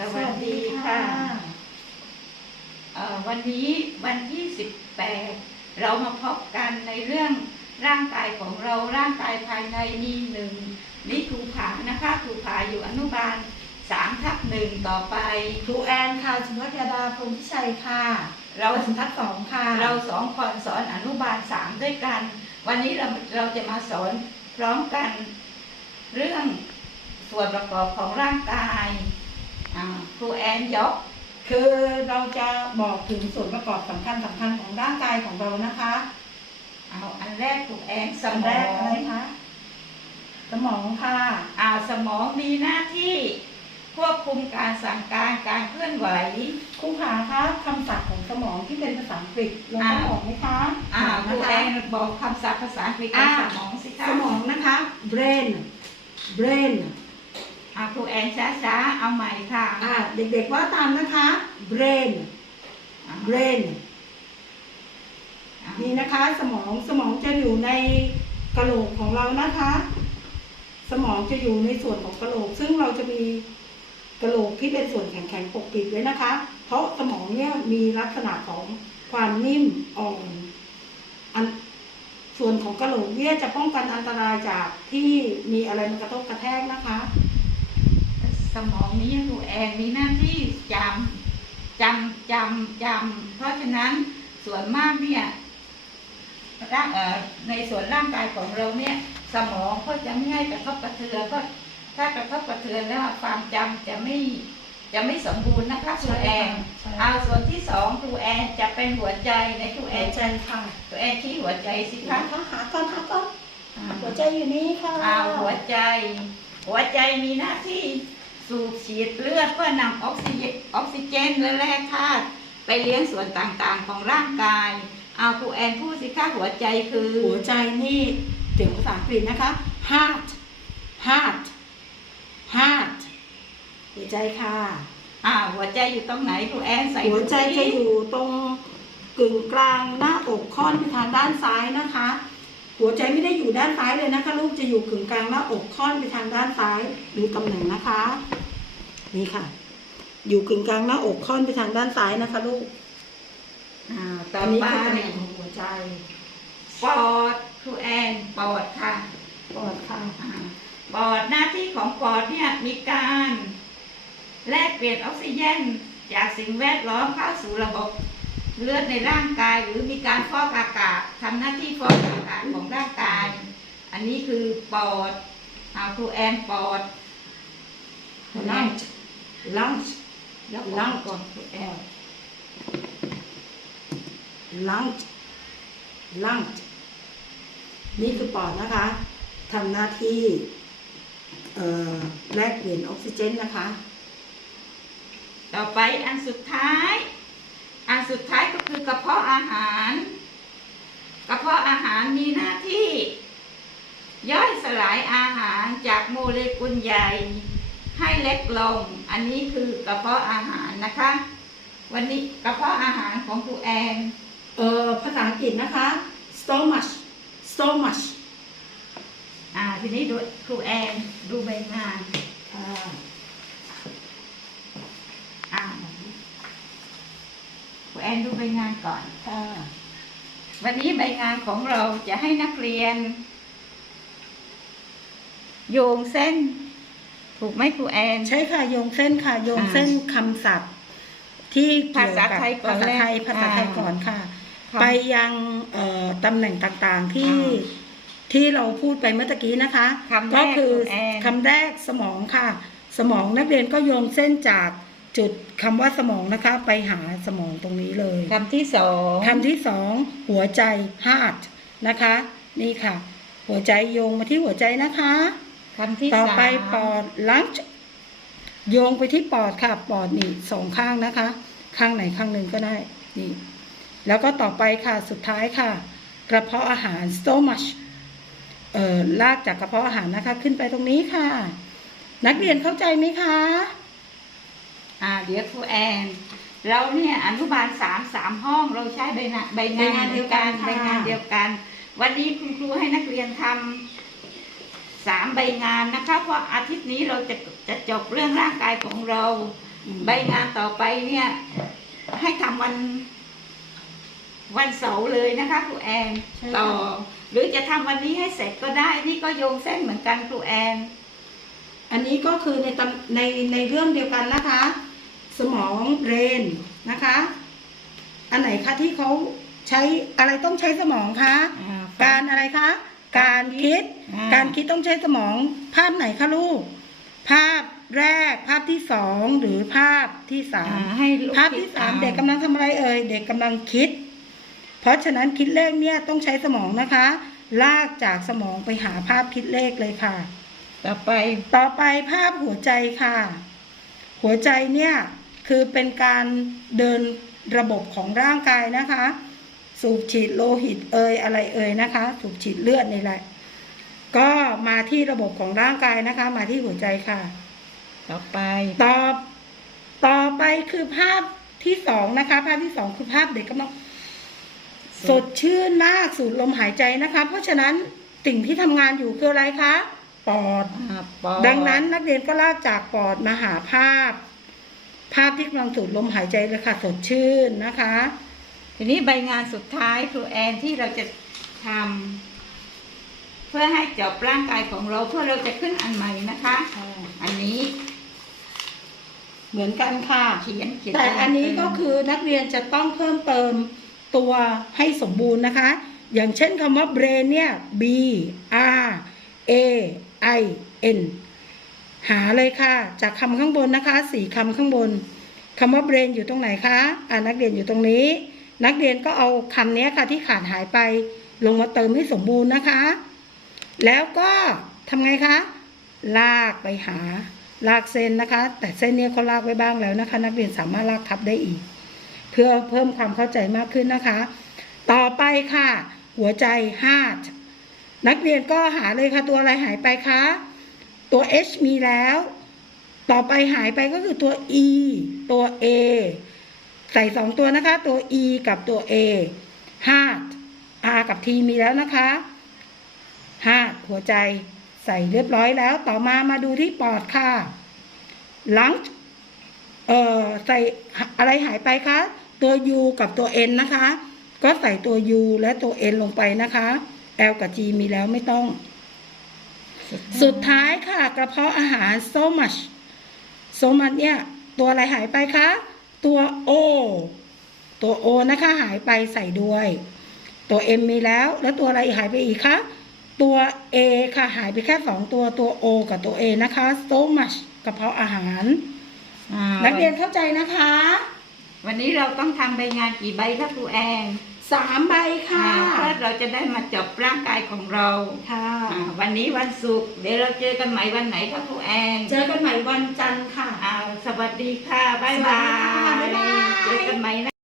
สวัสดีค่ะเอ่อวันนี้วันที่ 18 เรามาพบกันในเรื่องร่างกายของเราร่างกายภายในมีหนึ่งนี่ครูผานะคะครูผาอยู่อนุบาลสามทับหนึ่งต่อไปครูแอนค่ะสุภัทยาดาพรหมพิชัยค่ะ เราบรรทัดสองค่ะ เราสองคนสอนอนุบาลสามด้วยกัน วันนี้เราเราจะมาสอนพร้อมกัน เรื่องส่วนประกอบของร่างกายอ่า ครูแอนยกคือเราจะบอกถึงส่วนประกอบสำคัญสำคัญของร่างกายของเรานะคะ เอาอันแรกครูแอนสอันมแรอกอะไรงคะสมองค่ะอ่าสมองมีหน้าที่ควบคุมการสั่งการการเคลื่อนไหวครูขาคะคำศัพท์ของสมองที่เป็นภาษาอังกฤษเราต้องอ่าบอกไหมคะอ่าครูนะแอคะนบอกคำศัพท์ภาษาอังกฤษกับสมองสิคะสมองนะคะ brain brain อ่าครูแอนช้าๆเอาใหม่ค่ะอ่าเด็กๆว่าตามนะคะ brain อ่า brain อ่านี่นะคะ สมองสมองจะอยู่ในกะโหลกของเรานะคะ สมองจะอยู่ในส่วนของกะโหลก ซึ่งเราจะมีกะโหลกที่เป็นส่วนแข็งๆปกปิดไว้นะคะ เพราะสมองเนี่ยมีลักษณะของความนิ่มอ่อนอันส่วนของกะโหลกเนี่ยจะป้องกันอันตรายจากที่มีอะไรมากระทบกระแทกนะคะ สมองนี้ครูแอนมีหน้าที่จำจำจำจำเพราะฉะนั้นส่วนมากเนี่ยร่างเอ่อในส่วนร่างกายของเราเนี่ย สมองก็จะไม่ให้กระทบกระเทือนก็ ถ้ากระทบกระเทือนแล้วความจำจะไม่จะไม่สมบูรณ์นะคะครูแอนใช่เอาส่วนที่สองครูแอนจะเป็นหัวใจในครูแอหัวนใจค่ะครูแอนชี้หัวใจสิหาคะหาก่อนหาก่อนอ่าหัวใจอยู่นี่ค่ะเอาหัวใจ หัวใจมีหน้าที่ สูบฉีดเลือดเพื่อนำออกซิเจนออกซิเจนและแร่ธาตุไปเลี้ยงส่วนต่างๆของร่างกาย เอาครูแอนพูดสิคะหัวใจคือ หัวใจนี่เสียงภาษาอังกฤษนะคะ heart heart heart หัวใจค่ะอ่าหัวใจอยู่ตรงไหนครูแอนใส่หัวใจดูสิจะอยู่ตรงกึ่งกลางหน้าอกค่อนไปทางด้านซ้ายนะคะ หัวใจไม่ได้อยู่ด้านซ้ายเลยนะคะ ลูกจะอยู่กึ่งกลางหน้าอกค่อนไปทางด้านซ้ายดูตำแหน่งนะคะ นี่ค่ะ อยู่กึ่งกลางหน้าอกค่อนไปทางด้านซ้ายนะคะ ลูกอ่าต่ออันนี้ไปคือตำแหน่งของหัวใจปอดครูแอนปอดค่ะปอดค่ะ อ่าปอดหน้าที่ของปอดเนี่ยมีการแลกเปลี่ยนออกซิเจนจากสิ่งแวดล้อมเข้าสู่ระบบเลือดในร่างกาย หรือมีการฟอกอากาศทำหน้าที่ฟอกอากาศของร่างกาย อันนี้คือปอดเอาครูแอนปอด lunch lunch ยกล่า ล่างงก่อนครูแอน lunch lunch นี่คือปอดนะคะทำหน้าที่เอ่อแลกเปลี่ยนออกซิเจนนะคะ ต่อไปอันสุดท้าย อันสุดท้ายก็คือกระเพาะอาหาร กระเพาะอาหารมีหน้าที่ ย่อยสลายอาหารจากโมเลกุลใหญ่ ให้เล็กลง อันนี้คือกระเพาะอาหารนะคะ วันนี้กระเพาะอาหารของครูแอนเอ่อภาษาอังกฤษนะคะ stomach stomach อ่าทีนี้ดูครูแอนดูใบงานค่ะอ่าครูแอนดูใบงานก่อนค่ะวันนี้ใบงานของเราจะให้นักเรียน โยงเส้น ถูกไหมครูแอน ใช่ค่ะโยงเส้นค่ะ โยงเส้นคำศัพท์ ที่เกี่ยวกับภาษาไทยก่อนภาษาไทยแรกภาษาไทยอ่าก่อนค่ะค่ะ ไปยังเอ่อตำแหน่งต่างๆที่อ่ที่เราพูดไปเมื่อตะกี้นะคะคำแรกก็คือคุณแอนคำแรกสมองค่ะ สมองนักเรียนก็โยงเส้นจากจุดคำว่าสมองนะคะ ไปหาสมองตรงนี้เลยคำที่สองคำที่สองหัวใจ heart นะคะ นี่ค่ะ หัวใจโยงมาที่หัวใจนะคะ คำที่ต่อสามไปปอด lungs โยงไปที่ปอดค่ะ ปอดนี่สองข้างนะคะ ข้างไหนข้างหนึ่งก็ได้นี่แล้วก็ต่อไปค่ะสุดท้ายค่ะ กระเพาะอาหาร stomach เอ่อลากจากกระเพาะอาหารนะคะ ขึ้นไปตรงนี้ค่ะ นักเรียนเข้าใจไหมคะ อ่าเดี๋ยวครูแอน เราเนี่ยอนุบาลสามสามห้องเราใช้ใบงานใบงานใบงานเดียวกันค่ะใบงานเดียวกัน วันนี้คุณครูให้นักเรียนทำ สามใบงานนะคะ เพราะอาทิตย์นี้เราจะจะจบเรื่องร่างกายของเราอืมใบงานต่อไปเนี่ย ให้ทำวัน วันเสาร์เลยนะคะครูแอนใช่ต่อค่ะหรือจะทำวันนี้ให้เสร็จก็ได้ นี่ก็โยงเส้นเหมือนกันครูแอนอันนี้ก็คือในตำในในเรื่องเดียวกันนะคะ สมองเบรนนะคะ อันไหนคะที่เขาใช้อะไรต้องใช้สมองคะ การอะไรคะ การคิดอ่าการคิดต้องใช้สมองภาพไหนคะลูก ภาพแรกภาพที่สองหรือภาพที่สามอ่าให้ลูกภาพที่สามคิเด็กกำลังทำอะไรเอ่ยเด็กกำลังคิด เพราะฉะนั้นคิดเลขเนี่ยต้องใช้สมองนะคะ ลากจากสมองไปหาภาพคิดเลขเลยค่ะ ต่อไปต่อไปภาพหัวใจค่ะ หัวใจเนี่ยคือเป็นการเดินระบบของร่างกายนะคะ สูบฉีดโลหิตเอยอะไรเอยนะคะ สูบฉีดเลือดนี่แหละ ก็มาที่ระบบของร่างกายนะคะ มาที่หัวใจค่ะ ต่อไปต่อต่อไปคือภาพที่สองนะคะ ภาพที่สองคือภาพเด็กกำลังสดชื่นมากสูดลมหายใจนะคะ เพราะฉะนั้นสิ่งที่ทำงานอยู่คืออะไรคะปอดอ่าปอดังนั้นนักเรียนก็ลากจากปอดมาหาภาพ ภาพที่กำลังสูดลมหายใจเลยค่ะ สดชื่นนะคะ ทีนี้ใบงานสุดท้ายครูแอนที่เราจะทำเพื่อให้จบร่างกายของเราเพื่อเราจะขึ้นอันใหม่นะคะ อันนี้ เหมือนกันค่ะเขียนเขียนแต่อันนี้ก็คือนักเรียนจะต้องเพิ่มเติมตัวให้สมบูรณ์นะคะ อย่างเช่นคำว่า brain เนี่ย b r a i n หาเลยค่ะ จากคำข้างบนนะคะสี่คำข้างบนคำว่า brain อยู่ตรงไหนคะอ่านักเรียนอยู่ตรงนี้ นักเรียนก็เอาคำนี้ค่ะที่ขาดหายไปลงมาเติมให้สมบูรณ์นะคะ แล้วก็ทำไงคะ ลากไปหา ลากเส้นนะคะ แต่เส้นนี้เขาลากไว้บ้างแล้วนะคะ นักเรียนสามารถลากทับได้อีก เพื่อเพิ่มความเข้าใจมากขึ้นนะคะ ต่อไปค่ะ หัวใจ heart นักเรียนก็หาเลยค่ะตัวอะไรหายไปคะตัว H มีแล้ว ต่อไปหายไปก็คือตัว E ตัว A ใส่สองตัวนะคะ ตัว E กับตัว A heart R กับ T มีแล้วนะคะ heart หัวใจใส่เรียบร้อยแล้วต่อมามาดูที่ปอดค่ะ lungs เอ่อใส่อะไรหายไปคะ ตัว U กับตัว N นะคะ ก็ใส่ตัว U และตัว N ลงไปนะคะ L กับ G มีแล้วไม่ต้อง สุดท้ายค่ะ กระเพาะอาหาร so much so much เนี่ย ตัวอะไรหายไปคะ ตัว O ตัว O นะคะหายไปใส่ด้วย ตัว M มีแล้ว แล้วตัวอะไรหายไปอีกคะ ตัว A ค่ะหายไปแค่สองตัวตัว O กับตัว A นะคะ so much กระเพาะอาหาร อ่านักเรียนเข้าใจนะคะ วันนี้เราต้องทำใบงานกี่ใบคะครูแอนสามใบค่ะอ่าเพื่อเราจะได้มาจบร่างกายของเราค่ะ อ่าวันนี้วันศุกร์เดี๋ยวเราเจอกันใหม่วันไหนคะครูแอนเจอกันใหม่วันจันทร์ค่ะ อ่าสวัสดีค่ะ บ๊ายบาสวัสดีค่ะบ๊ายยบาย เจอกันใหม่นะ